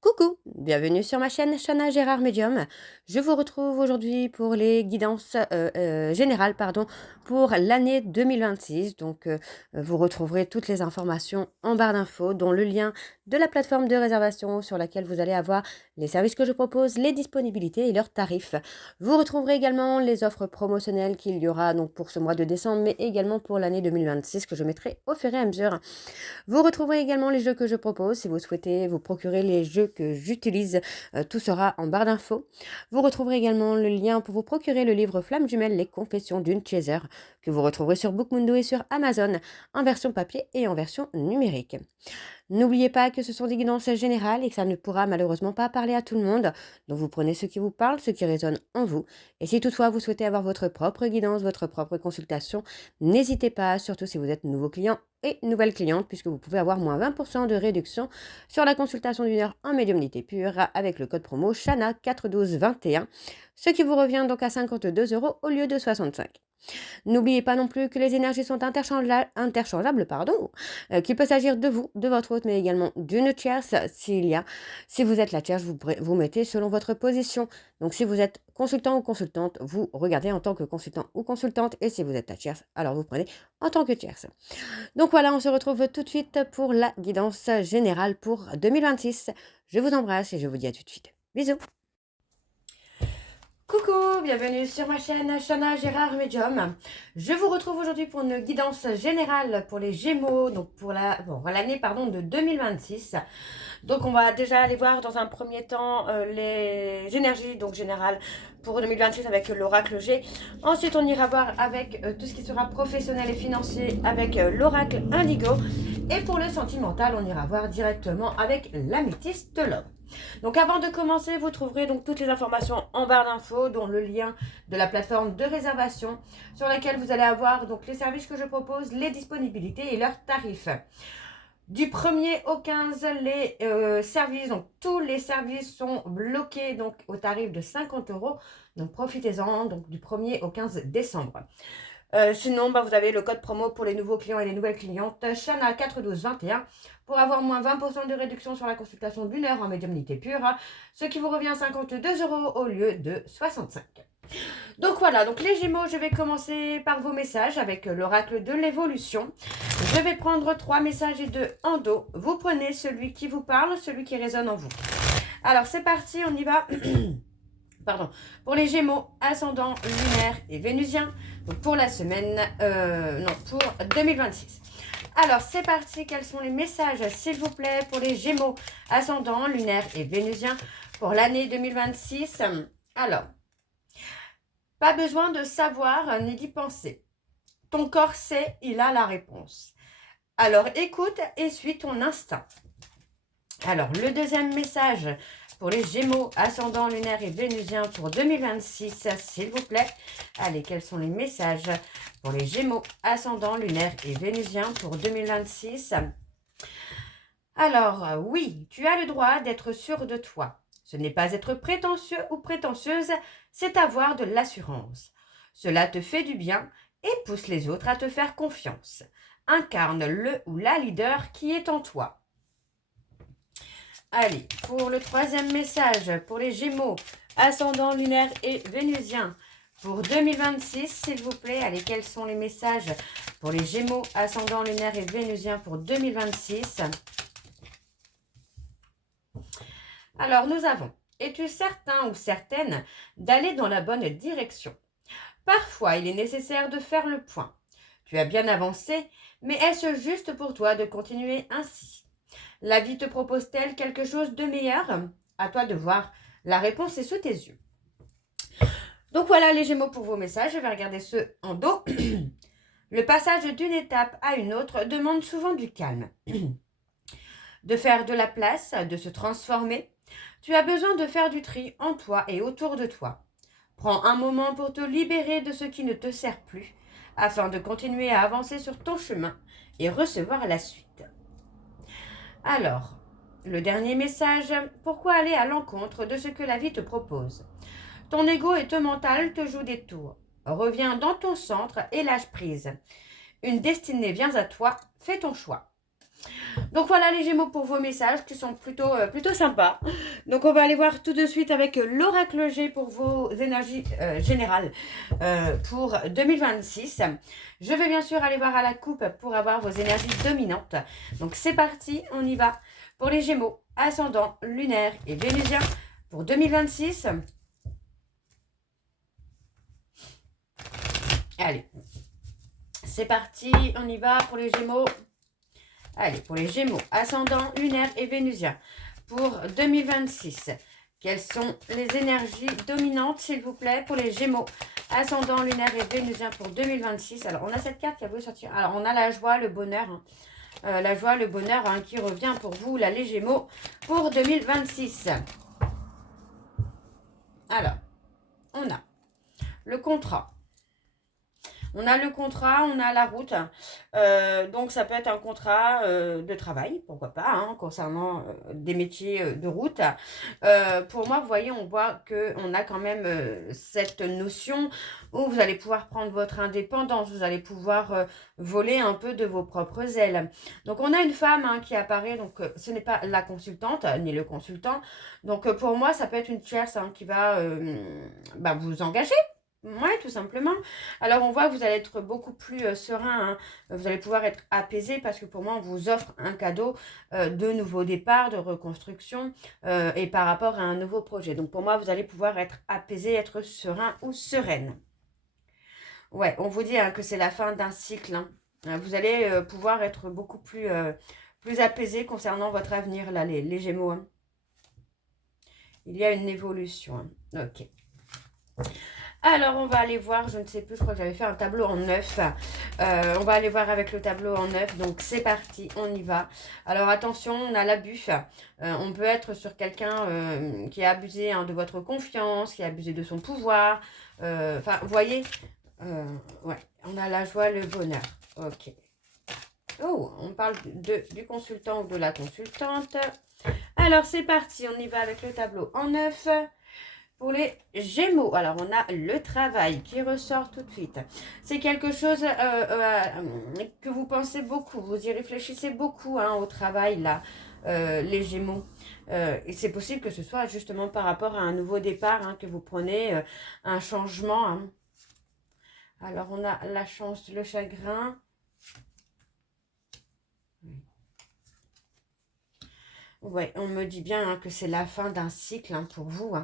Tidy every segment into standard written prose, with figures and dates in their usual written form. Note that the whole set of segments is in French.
Coucou, bienvenue sur ma chaîne Chana Gérard Medium. Je vous retrouve aujourd'hui pour les guidances générales pour l'année 2026. Vous retrouverez toutes les informations en barre d'infos, dont le lien de la plateforme de réservation sur laquelle vous allez avoir les services que je propose, les disponibilités et leurs tarifs. Vous retrouverez également les offres promotionnelles qu'il y aura donc pour ce mois de décembre, mais également pour l'année 2026 que je mettrai au fur et à mesure. Vous retrouverez également les jeux que je propose. Si vous souhaitez vous procurer les jeux que j'utilise, tout sera en barre d'infos. Vous retrouverez également le lien pour vous procurer le livre Flamme Jumelle, les confessions d'une chaser, que vous retrouverez sur Bookmundo et sur Amazon, en version papier et en version numérique. N'oubliez pas que ce sont des guidances générales et que ça ne pourra malheureusement pas parler à tout le monde. Donc vous prenez ce qui vous parle, ce qui résonne en vous. Et si toutefois vous souhaitez avoir votre propre guidance, votre propre consultation, n'hésitez pas, surtout si vous êtes nouveau client et nouvelle cliente, puisque vous pouvez avoir moins 20% de réduction sur la consultation d'une heure en médiumnité pure avec le code promo Chana 41221, ce qui vous revient donc à 52 € au lieu de 65. N'oubliez pas non plus que les énergies sont interchangeables, qu'il peut s'agir de vous, de votre hôte, mais également d'une tierce. Si vous êtes la tierce, vous mettez selon votre position. Donc si vous êtes consultant ou consultante, vous regardez en tant que consultant ou consultante, et si vous êtes la tierce, alors vous prenez en tant que tierce. Donc voilà, on se retrouve tout de suite pour la guidance générale pour 2026. Je vous embrasse et je vous dis à tout de suite. Bisous. Coucou, bienvenue sur ma chaîne Chana Gérard Medium. Je vous retrouve aujourd'hui pour une guidance générale pour les Gémeaux, donc pour l'année de 2026. Donc on va déjà aller voir dans un premier temps les énergies donc générales pour 2026 avec l'oracle G. Ensuite on ira voir avec tout ce qui sera professionnel et financier avec l'oracle Indigo. Et pour le sentimental, on ira voir directement avec l'améthyste l'homme. Donc avant de commencer, vous trouverez donc toutes les informations en barre d'infos, dont le lien de la plateforme de réservation sur laquelle vous allez avoir donc les services que je propose, les disponibilités et leurs tarifs. Du 1er au 15, les services, donc tous les services sont bloqués donc au tarif de 50 €. Donc profitez-en donc du 1er au 15 décembre. Sinon, vous avez le code promo pour les nouveaux clients et les nouvelles clientes, Chana 41221, pour avoir moins 20% de réduction sur la consultation d'une heure en médiumnité pure, ce qui vous revient à 52 € au lieu de 65. Donc voilà, donc les Gémeaux, je vais commencer par vos messages avec l'oracle de l'évolution. Je vais prendre 3 messages et 2 en dos. Vous prenez celui qui vous parle, celui qui résonne en vous. Alors c'est parti, on y va. Pardon. Pour les Gémeaux, ascendant, lunaire et vénusien, donc pour la semaine, pour 2026. Alors, c'est parti. Quels sont les messages, s'il vous plaît, pour les Gémeaux, ascendant, lunaire et vénusien pour l'année 2026? Alors, pas besoin de savoir ni d'y penser. Ton corps sait, il a la réponse. Alors, écoute et suis ton instinct. Alors, le deuxième message pour les Gémeaux, ascendant, lunaire et vénusien pour 2026, s'il vous plaît. Allez, quels sont les messages pour les Gémeaux, ascendant, lunaire et vénusien pour 2026? Alors, oui, tu as le droit d'être sûr de toi. Ce n'est pas être prétentieux ou prétentieuse, c'est avoir de l'assurance. Cela te fait du bien et pousse les autres à te faire confiance. Incarne le ou la leader qui est en toi. Allez, pour le troisième message, pour les Gémeaux, ascendant, lunaire et vénusien, pour 2026, s'il vous plaît. Allez, quels sont les messages pour les Gémeaux, ascendant, lunaire et vénusien pour 2026? Alors, nous avons, es-tu certain ou certaine d'aller dans la bonne direction? Parfois, il est nécessaire de faire le point. Tu as bien avancé, mais est-ce juste pour toi de continuer ainsi? La vie te propose-t-elle quelque chose de meilleur? À toi de voir. La réponse est sous tes yeux. Donc voilà les Gémeaux pour vos messages. Je vais regarder ceux en dos. Le passage d'une étape à une autre demande souvent du calme. De faire de la place, de se transformer. Tu as besoin de faire du tri en toi et autour de toi. Prends un moment pour te libérer de ce qui ne te sert plus, afin de continuer à avancer sur ton chemin et recevoir la suite. Alors, le dernier message, pourquoi aller à l'encontre de ce que la vie te propose? Ton ego et ton mental te jouent des tours. Reviens dans ton centre et lâche prise. Une destinée vient à toi, fais ton choix. Donc voilà les Gémeaux pour vos messages qui sont plutôt sympas. Donc on va aller voir tout de suite avec l'oracle G pour vos énergies générales pour 2026. Je vais bien sûr aller voir à la coupe pour avoir vos énergies dominantes. Donc c'est parti, on y va. Pour les Gémeaux, ascendant, lunaire et vénusien pour 2026. Allez, c'est parti, on y va pour les Gémeaux. Allez, pour les Gémeaux, ascendant, lunaire et vénusien pour 2026. Quelles sont les énergies dominantes, s'il vous plaît, pour les Gémeaux, ascendant, lunaire et vénusien pour 2026. Alors, on a cette carte qui a voulu sortir. Alors, on a la joie, le bonheur. La joie, le bonheur qui revient pour vous, là, les Gémeaux, pour 2026. Alors, on a le contrat. On a le contrat, on a la route. Donc, ça peut être un contrat de travail, pourquoi pas, hein, concernant des métiers de route. Pour moi, vous voyez, on voit qu'on a quand même cette notion où vous allez pouvoir prendre votre indépendance, vous allez pouvoir voler un peu de vos propres ailes. Donc, on a une femme qui apparaît, donc ce n'est pas la consultante ni le consultant. Donc, pour moi, ça peut être une tierce qui va vous engager. Oui, tout simplement. Alors, on voit que vous allez être beaucoup plus serein. Vous allez pouvoir être apaisé parce que pour moi, on vous offre un cadeau de nouveau départ, de reconstruction et par rapport à un nouveau projet. Donc, pour moi, vous allez pouvoir être apaisé, être serein ou sereine. Ouais, on vous dit que c'est la fin d'un cycle. Vous allez pouvoir être beaucoup plus apaisé concernant votre avenir, là, les Gémeaux. Il y a une évolution. Ok. Alors, on va aller voir, je ne sais plus, je crois que j'avais fait un tableau en 9. On va aller voir avec le tableau en 9. Donc, c'est parti, on y va. Alors, attention, on a l'abus. On peut être sur quelqu'un qui a abusé de votre confiance, qui a abusé de son pouvoir. Enfin, vous voyez, ouais, on a la joie, le bonheur. Ok. Oh, on parle du consultant ou de la consultante. Alors, c'est parti, on y va avec le tableau en 9. Pour les Gémeaux, alors on a le travail qui ressort tout de suite. C'est quelque chose que vous pensez beaucoup, vous y réfléchissez beaucoup au travail là, les Gémeaux. Et c'est possible que ce soit justement par rapport à un nouveau départ que vous prenez, un changement. Alors on a la chance, le chagrin. Ouais, on me dit bien que c'est la fin d'un cycle pour vous.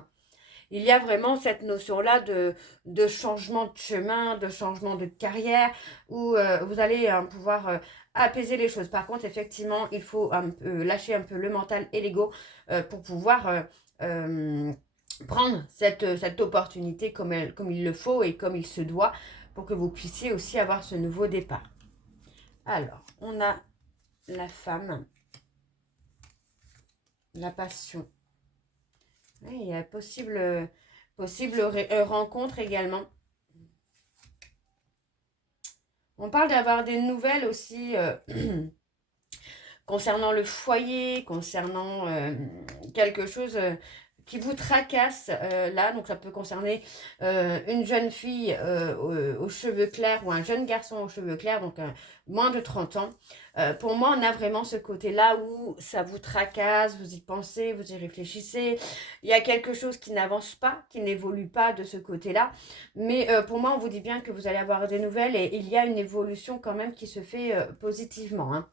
Il y a vraiment cette notion-là de changement de chemin, de changement de carrière, où vous allez pouvoir apaiser les choses. Par contre, effectivement, il faut lâcher un peu le mental et l'ego pour pouvoir prendre cette opportunité comme il le faut et comme il se doit, pour que vous puissiez aussi avoir ce nouveau départ. Alors, on a la femme, la passion. Oui, il y a possible rencontre également. On parle d'avoir des nouvelles aussi concernant le foyer, concernant quelque chose qui vous tracasse là. Donc ça peut concerner une jeune fille aux cheveux clairs ou un jeune garçon aux cheveux clairs, donc moins de 30 ans. Pour moi, on a vraiment ce côté-là où ça vous tracasse, vous y pensez, vous y réfléchissez. Il y a quelque chose qui n'avance pas, qui n'évolue pas de ce côté-là. Mais pour moi, on vous dit bien que vous allez avoir des nouvelles et il y a une évolution quand même qui se fait positivement.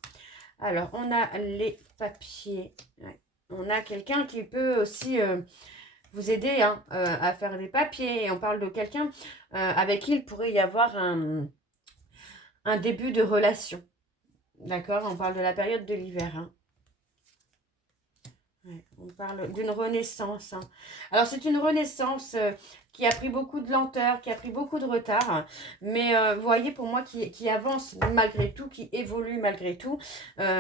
Alors, on a les papiers. Ouais. On a quelqu'un qui peut aussi vous aider à faire des papiers. Et on parle de quelqu'un avec qui il pourrait y avoir un début de relation. D'accord? On parle de la période de l'hiver. Ouais, on parle d'une renaissance. Alors, c'est une renaissance qui a pris beaucoup de lenteur, qui a pris beaucoup de retard. Mais vous voyez, pour moi, qui avance malgré tout, qui évolue malgré tout.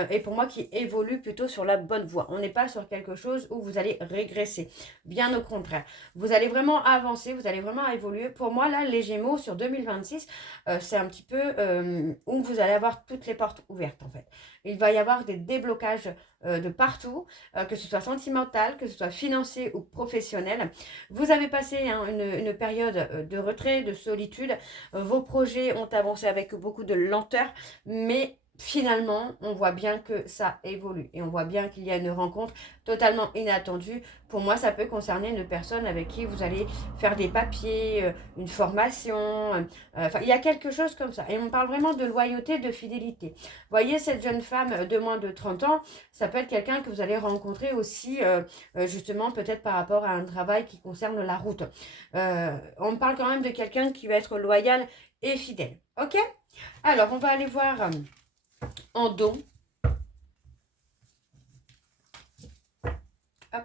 Et pour moi, qui évolue plutôt sur la bonne voie. On n'est pas sur quelque chose où vous allez régresser. Bien au contraire. Vous allez vraiment avancer, vous allez vraiment évoluer. Pour moi, là, les Gémeaux, sur 2026, c'est un petit peu où vous allez avoir toutes les portes ouvertes, en fait. Il va y avoir des déblocages de partout, que ce soit sentimental, que ce soit financier ou professionnel. Vous avez passé une période de retrait, de solitude. Vos projets ont avancé avec beaucoup de lenteur, mais finalement, on voit bien que ça évolue et on voit bien qu'il y a une rencontre totalement inattendue. Pour moi, ça peut concerner une personne avec qui vous allez faire des papiers, une formation. Enfin, il y a quelque chose comme ça. Et on parle vraiment de loyauté, de fidélité. Vous voyez, cette jeune femme de moins de 30 ans, ça peut être quelqu'un que vous allez rencontrer aussi, justement, peut-être par rapport à un travail qui concerne la route. On parle quand même de quelqu'un qui va être loyal et fidèle. Ok? Alors, on va aller voir en dos. Hop.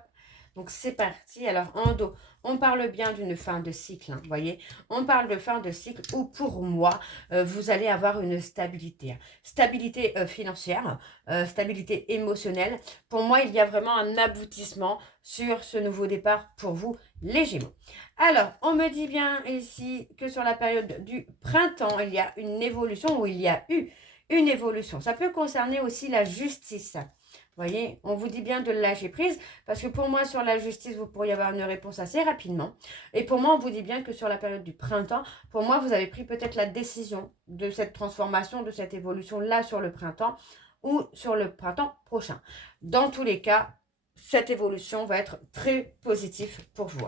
Donc, c'est parti. Alors, en dos, on parle bien d'une fin de cycle. Vous voyez, on parle de fin de cycle où, pour moi, vous allez avoir une stabilité. Stabilité financière, stabilité émotionnelle. Pour moi, il y a vraiment un aboutissement sur ce nouveau départ pour vous, les Gémeaux. Alors, on me dit bien ici que sur la période du printemps, il y a une évolution ou il y a eu une évolution. Ça peut concerner aussi la justice. Vous voyez, on vous dit bien de lâcher prise parce que pour moi, sur la justice, vous pourriez avoir une réponse assez rapidement. Et pour moi, on vous dit bien que sur la période du printemps, pour moi, vous avez pris peut-être la décision de cette transformation, de cette évolution-là sur le printemps ou sur le printemps prochain. Dans tous les cas, cette évolution va être très positive pour vous.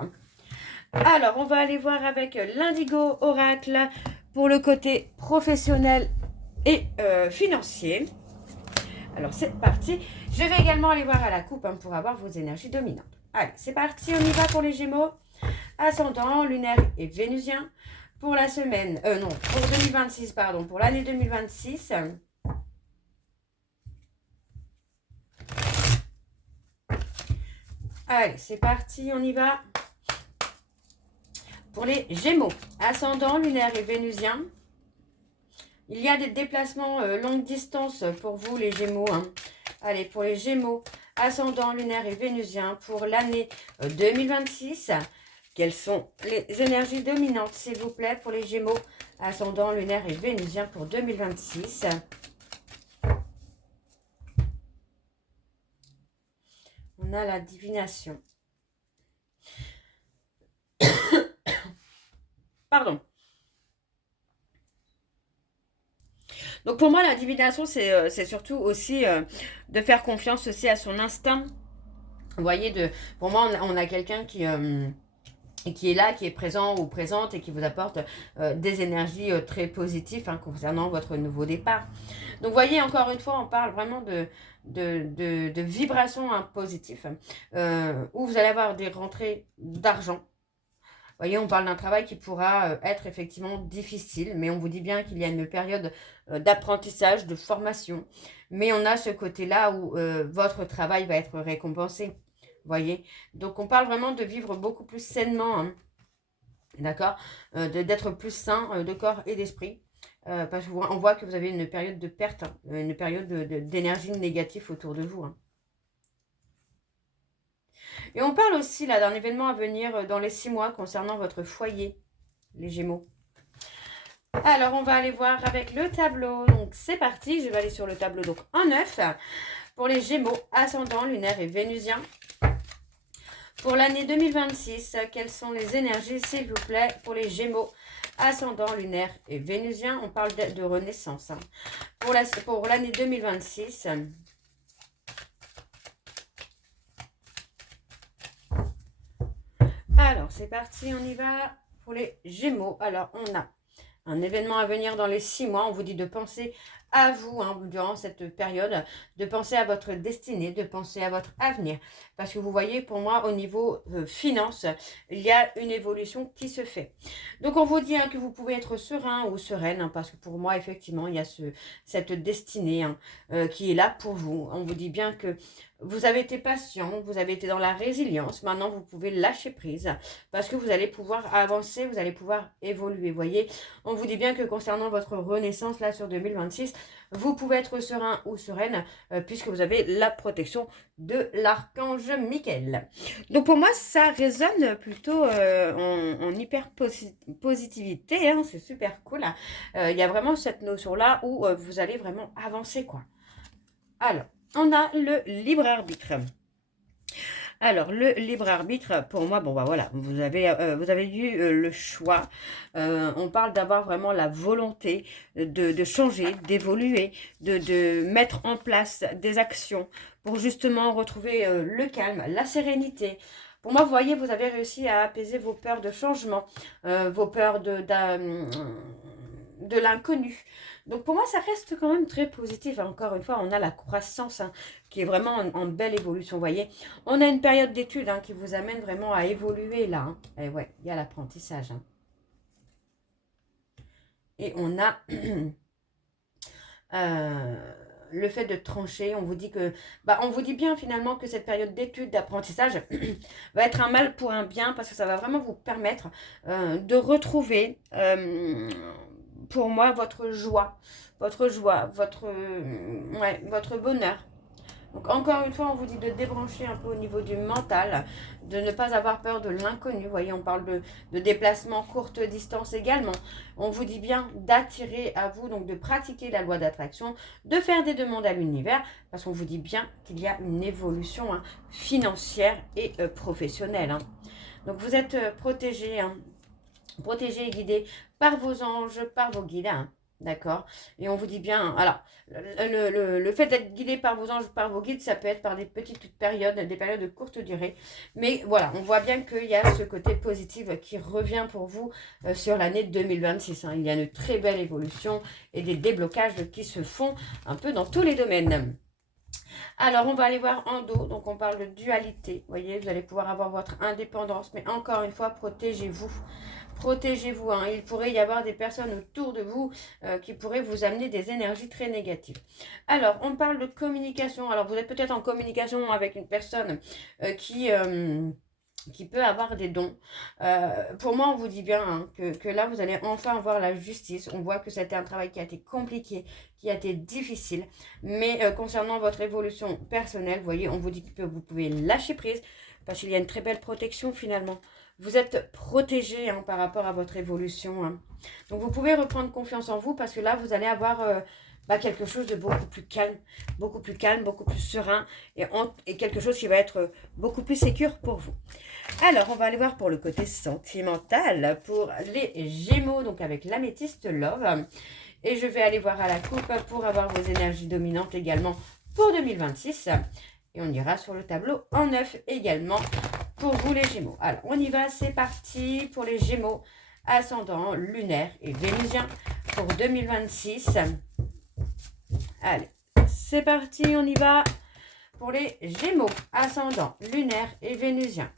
Alors, on va aller voir avec l'Indigo Oracle pour le côté professionnel et financier. Alors, c'est parti. Je vais également aller voir à la coupe pour avoir vos énergies dominantes. Allez, c'est parti. On y va pour les Gémeaux. Ascendant, lunaire et vénusien. Pour la semaine, non, pour 2026, pardon, pour l'année 2026. Allez, c'est parti. On y va. Pour les Gémeaux, ascendant, lunaire et vénusien. Il y a des déplacements longue distance pour vous, les Gémeaux. Allez, pour les Gémeaux, ascendant, lunaire et vénusien, pour l'année 2026. Quelles sont les énergies dominantes, s'il vous plaît, pour les Gémeaux, ascendant, lunaire et vénusien pour 2026. On a la divination. Pardon. Donc pour moi, la divination, c'est surtout aussi de faire confiance aussi à son instinct. Vous voyez, pour moi, on a quelqu'un qui est là, qui est présent ou présente et qui vous apporte des énergies très positives concernant votre nouveau départ. Donc, vous voyez, encore une fois, on parle vraiment de vibrations positives où vous allez avoir des rentrées d'argent. Vous voyez, on parle d'un travail qui pourra être effectivement difficile, mais on vous dit bien qu'il y a une période d'apprentissage, de formation. Mais on a ce côté-là où votre travail va être récompensé. Vous voyez, donc on parle vraiment de vivre beaucoup plus sainement, d'accord, d'être plus sain de corps et d'esprit, parce qu'on voit que vous avez une période de perte, une période d'énergie négative autour de vous. Et on parle aussi là d'un événement à venir dans les 6 mois concernant votre foyer, les Gémeaux. Alors, on va aller voir avec le tableau. Donc, c'est parti. Je vais aller sur le tableau donc en 9. Pour les Gémeaux, ascendant, lunaire et vénusien. Pour l'année 2026, quelles sont les énergies, s'il vous plaît, pour les Gémeaux, ascendant, lunaire et vénusien? On parle de renaissance. Pour l'année 2026... Alors, c'est parti, on y va pour les Gémeaux. Alors, on a un événement à venir dans les 6 mois. On vous dit de penser à vous durant cette période, de penser à votre destinée, de penser à votre avenir. Parce que vous voyez, pour moi, au niveau finance, il y a une évolution qui se fait. Donc, on vous dit que vous pouvez être serein ou sereine, parce que pour moi, effectivement, il y a cette destinée qui est là pour vous. On vous dit bien que vous avez été patient, vous avez été dans la résilience. Maintenant, vous pouvez lâcher prise parce que vous allez pouvoir avancer, vous allez pouvoir évoluer. Vous voyez, on vous dit bien que concernant votre renaissance, là, sur 2026, vous pouvez être serein ou sereine puisque vous avez la protection de l'archange Michael. Donc, pour moi, ça résonne plutôt en hyper positivité. C'est super cool. Il y a vraiment cette notion-là où vous allez vraiment avancer, quoi. Alors, on a le libre arbitre. Alors, le libre arbitre, pour moi, bon, bah voilà, vous avez eu le choix. On parle d'avoir vraiment la volonté de changer, d'évoluer, de mettre en place des actions pour justement retrouver le calme, la sérénité. Pour moi, vous voyez, vous avez réussi à apaiser vos peurs de changement, vos peurs de l'inconnu. Donc pour moi, ça reste quand même très positif. Encore une fois, on a la croissance hein, qui est vraiment en belle évolution. Vous voyez, on a une période d'études hein, qui vous amène vraiment à évoluer là. Hein. Et ouais, il y a l'apprentissage. Hein. Et on a le fait de trancher. On vous dit que, bah, on vous dit bien finalement que cette période d'études, d'apprentissage va être un mal pour un bien parce que ça va vraiment vous permettre de retrouver, pour moi, votre joie, ouais, votre bonheur. Donc encore une fois, on vous dit de débrancher un peu au niveau du mental, de ne pas avoir peur de l'inconnu. Vous voyez, on parle de déplacement courte distance également. On vous dit bien d'attirer à vous, donc de pratiquer la loi d'attraction, de faire des demandes à l'univers, parce qu'on vous dit bien qu'il y a une évolution hein, financière et professionnelle. Hein. Donc vous êtes protégé, hein, protégé et guidé par vos anges, par vos guides. Hein. D'accord. Et on vous dit bien, alors, le fait d'être guidé par vos anges, par vos guides, ça peut être par des petites périodes, des périodes de courte durée. Mais voilà, on voit bien qu'il y a ce côté positif qui revient pour vous sur l'année 2026. Hein. Il y a une très belle évolution et des déblocages qui se font un peu dans tous les domaines. Alors, on va aller voir en dos. Donc, on parle de dualité. Vous voyez, vous allez pouvoir avoir votre indépendance. Mais encore une fois, protégez-vous. Protégez-vous. Hein. Il pourrait y avoir des personnes autour de vous qui pourraient vous amener des énergies très négatives. Alors, on parle de communication. Alors, vous êtes peut-être en communication avec une personne qui peut avoir des dons. Pour moi, on vous dit bien hein, que là, vous allez enfin avoir la justice. On voit que c'était un travail qui a été compliqué, qui a été difficile. Mais concernant votre évolution personnelle, vous voyez, on vous dit que vous pouvez lâcher prise parce qu'il y a une très belle protection finalement. Vous êtes protégé hein, par rapport à votre évolution. Hein. Donc, vous pouvez reprendre confiance en vous parce que là, vous allez avoir quelque chose de beaucoup plus calme, beaucoup plus calme, beaucoup plus serein et quelque chose qui va être beaucoup plus sécure pour vous. Alors, on va aller voir pour le côté sentimental pour les Gémeaux, donc avec l'améthyste Love. Et je vais aller voir à la coupe pour avoir vos énergies dominantes également pour 2026. Et on ira sur le tableau en neuf également pour vous les Gémeaux. Alors, on y va, c'est parti pour les Gémeaux, ascendant lunaire et vénusien pour 2026. Allez, c'est parti, on y va pour les Gémeaux, ascendant lunaire et vénusien.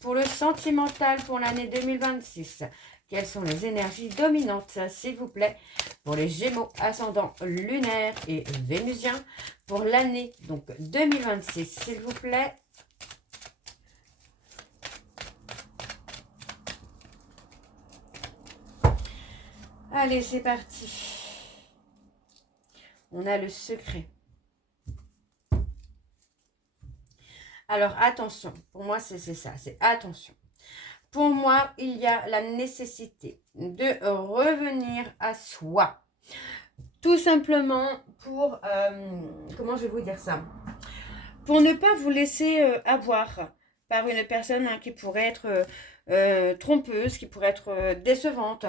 Pour le sentimental pour l'année 2026, quelles sont les énergies dominantes, s'il vous plaît, pour les Gémeaux, ascendant lunaire et vénusien, pour l'année donc 2026, s'il vous plaît. Allez, c'est parti. On a le secret. Alors, attention. Pour moi, c'est ça. C'est attention. Pour moi, il y a la nécessité de revenir à soi. Tout simplement pour... comment je vais vous dire ça? Pour ne pas vous laisser avoir par une personne hein, qui pourrait être trompeuse, qui pourrait être décevante.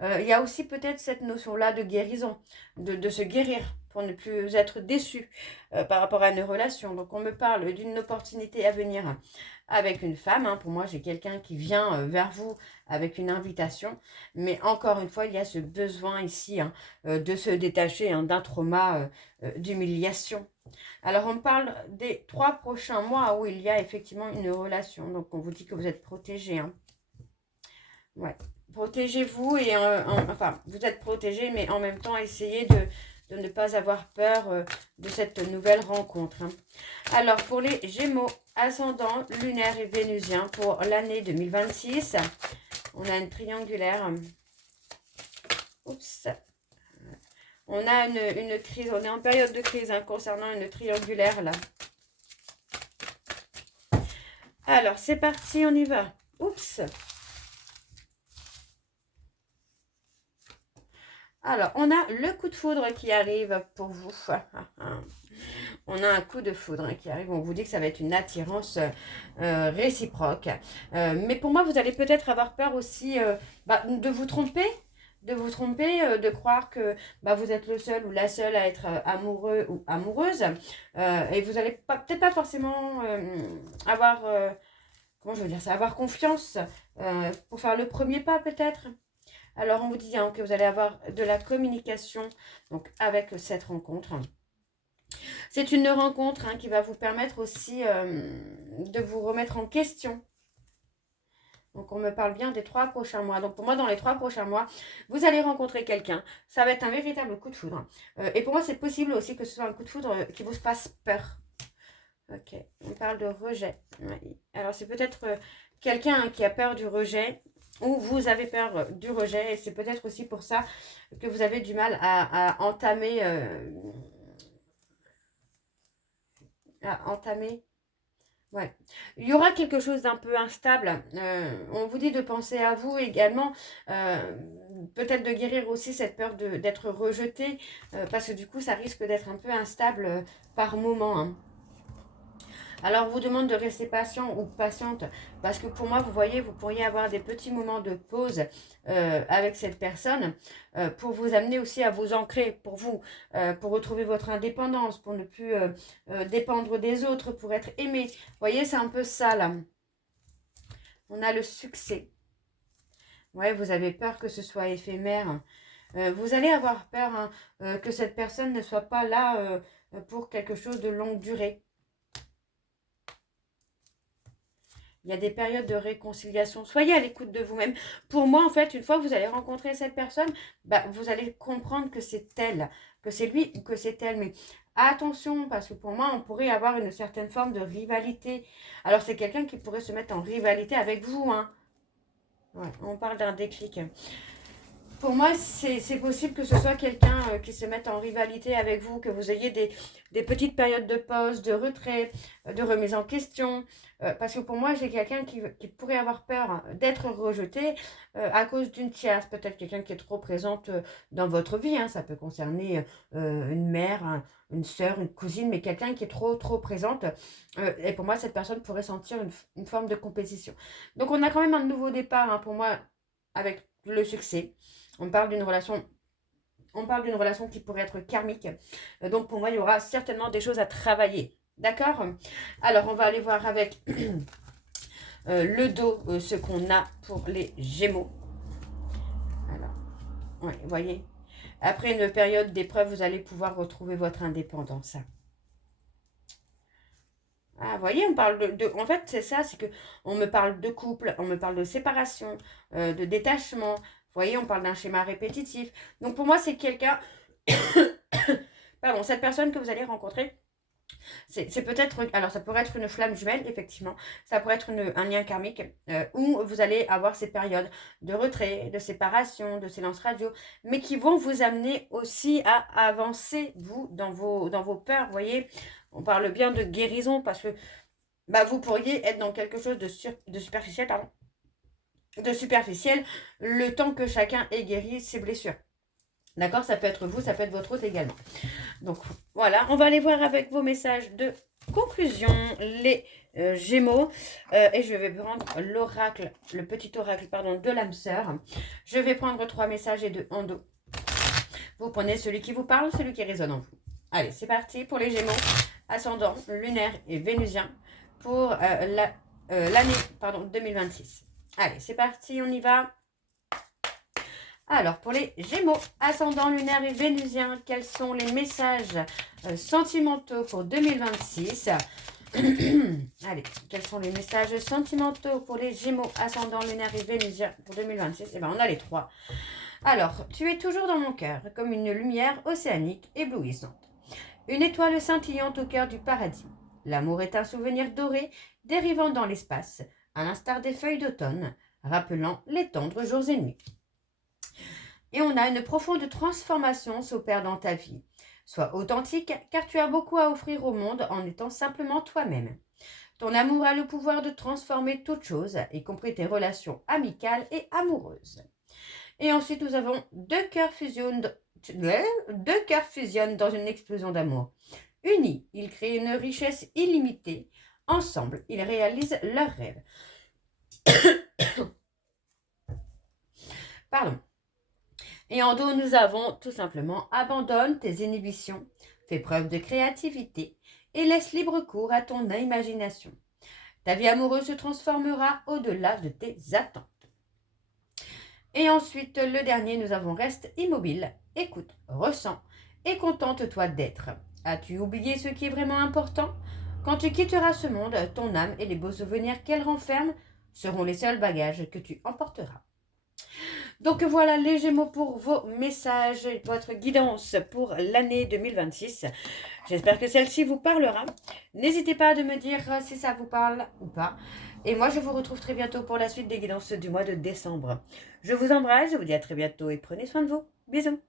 Il y a aussi peut-être cette notion-là de guérison, de se guérir pour ne plus être déçu par rapport à une relation. Donc on me parle d'une opportunité à venir avec une femme. Hein. Pour moi, j'ai quelqu'un qui vient vers vous avec une invitation. Mais encore une fois, il y a ce besoin ici hein, de se détacher hein, d'un trauma d'humiliation. Alors, on parle des 3 prochains mois où il y a effectivement une relation. Donc, on vous dit que vous êtes protégé. Hein. Ouais. Protégez-vous et enfin, vous êtes protégé, mais en même temps, essayez de ne pas avoir peur de cette nouvelle rencontre. Hein. Alors, pour les Gémeaux, ascendant, lunaire et vénusien pour l'année 2026, on a une triangulaire. Oups. On a une crise, on est en période de crise hein, concernant une triangulaire là. Alors, c'est parti, on y va. Oups. Alors, on a le coup de foudre qui arrive pour vous. on a un coup de foudre hein, qui arrive. On vous dit que ça va être une attirance réciproque. Mais pour moi, vous allez peut-être avoir peur aussi de vous tromper. De croire que vous êtes le seul ou la seule à être amoureux ou amoureuse. Et vous n'allez peut-être pas forcément avoir, comment je veux dire ça, avoir confiance pour faire le premier pas peut-être. Alors on vous dit hein, que vous allez avoir de la communication donc avec cette rencontre. C'est une rencontre hein, qui va vous permettre aussi de vous remettre en question. Donc, on me parle bien des 3 prochains mois. Donc, pour moi, dans les 3 prochains mois, vous allez rencontrer quelqu'un. Ça va être un véritable coup de foudre. Et pour moi, c'est possible aussi que ce soit un coup de foudre qui vous fasse peur. Ok, on parle de rejet. Alors, c'est peut-être quelqu'un qui a peur du rejet ou vous avez peur du rejet. Et c'est peut-être aussi pour ça que vous avez du mal à entamer... Ouais. Il y aura quelque chose d'un peu instable. On vous dit de penser à vous également. Peut-être de guérir aussi cette peur d'être rejeté. Parce que du coup, ça risque d'être un peu instable par moment. Hein. Alors, on vous demande de rester patient ou patiente. Parce que pour moi, vous voyez, vous pourriez avoir des petits moments de pause avec cette personne. Pour vous amener aussi à vous ancrer pour vous. Pour retrouver votre indépendance. Pour ne plus dépendre des autres. Pour être aimé. Vous voyez, c'est un peu ça là. On a le succès. Ouais, vous avez peur que ce soit éphémère. Vous allez avoir peur hein, que cette personne ne soit pas là pour quelque chose de longue durée. Il y a des périodes de réconciliation. Soyez à l'écoute de vous-même. Pour moi, en fait, une fois que vous allez rencontrer cette personne, vous allez comprendre que c'est elle, que c'est lui ou que c'est elle. Mais attention, parce que pour moi, on pourrait avoir une certaine forme de rivalité. Alors, c'est quelqu'un qui pourrait se mettre en rivalité avec vous. Hein. Ouais, on parle d'un déclic. Pour moi, c'est possible que ce soit quelqu'un qui se mette en rivalité avec vous, que vous ayez des petites périodes de pause, de retrait, de remise en question. Parce que pour moi, j'ai quelqu'un qui pourrait avoir peur hein, d'être rejeté à cause d'une tierce. Peut-être quelqu'un qui est trop présente dans votre vie. Hein. Ça peut concerner une mère, une sœur, une cousine, mais quelqu'un qui est trop présente. Et pour moi, cette personne pourrait sentir une forme de compétition. Donc, on a quand même un nouveau départ hein, pour moi avec le succès. On parle d'une relation qui pourrait être karmique. Donc pour moi, il y aura certainement des choses à travailler. D'accord? Alors, on va aller voir avec le dos ce qu'on a pour les Gémeaux. Alors, ouais, vous voyez. Après une période d'épreuve, vous allez pouvoir retrouver votre indépendance. Ah, vous voyez, on parle en fait, c'est ça, c'est que on me parle de couple, on me parle de séparation, de détachement. Vous voyez, on parle d'un schéma répétitif. Donc pour moi, c'est quelqu'un... Pardon, cette personne que vous allez rencontrer, c'est peut-être... Alors, ça pourrait être une flamme jumelle, effectivement. Ça pourrait être un lien karmique où vous allez avoir ces périodes de retrait, de séparation, de silence radio, mais qui vont vous amener aussi à avancer, vous, dans vos peurs. Vous voyez, on parle bien de guérison parce que vous pourriez être dans quelque chose de superficiel, pardon. De superficiel, le temps que chacun ait guéri ses blessures. D'accord? Ça peut être vous, ça peut être votre hôte également. Donc voilà, on va aller voir avec vos messages de conclusion, les Gémeaux. Et je vais prendre l'oracle, le petit oracle, pardon, de l'âme sœur. Je vais prendre 3 messages et 2 en dos. Vous prenez celui qui vous parle, celui qui résonne en vous. Allez, c'est parti pour les Gémeaux, ascendant lunaire et vénusien pour l'année 2026. Allez, c'est parti, on y va. Alors, pour les Gémeaux, ascendant lunaire et vénusien, quels sont les messages sentimentaux pour 2026? Allez, quels sont les messages sentimentaux pour les Gémeaux, ascendant lunaire et vénusien pour 2026? Eh bien, on a les 3. Alors, tu es toujours dans mon cœur, comme une lumière océanique éblouissante. Une étoile scintillante au cœur du paradis. L'amour est un souvenir doré, dérivant dans l'espace, à l'instar des feuilles d'automne, rappelant les tendres jours et nuits. Et on a une profonde transformation s'opère dans ta vie. Sois authentique, car tu as beaucoup à offrir au monde en étant simplement toi-même. Ton amour a le pouvoir de transformer toute chose, y compris tes relations amicales et amoureuses. Et ensuite, nous avons 2 cœurs fusionnent dans une explosion d'amour. Unis, ils créent une richesse illimitée. Ensemble, ils réalisent leurs rêves. Pardon. Et en dos, nous avons tout simplement abandonne tes inhibitions, fais preuve de créativité et laisse libre cours à ton imagination. Ta vie amoureuse se transformera au-delà de tes attentes. Et ensuite, le dernier, nous avons reste immobile, écoute, ressens et contente-toi d'être. As-tu oublié ce qui est vraiment important? Quand tu quitteras ce monde, ton âme et les beaux souvenirs qu'elle renferme seront les seuls bagages que tu emporteras. Donc voilà les Gémeaux pour vos messages, votre guidance pour l'année 2026. J'espère que celle-ci vous parlera. N'hésitez pas à me dire si ça vous parle ou pas. Et moi, je vous retrouve très bientôt pour la suite des guidances du mois de décembre. Je vous embrasse, je vous dis à très bientôt et prenez soin de vous. Bisous.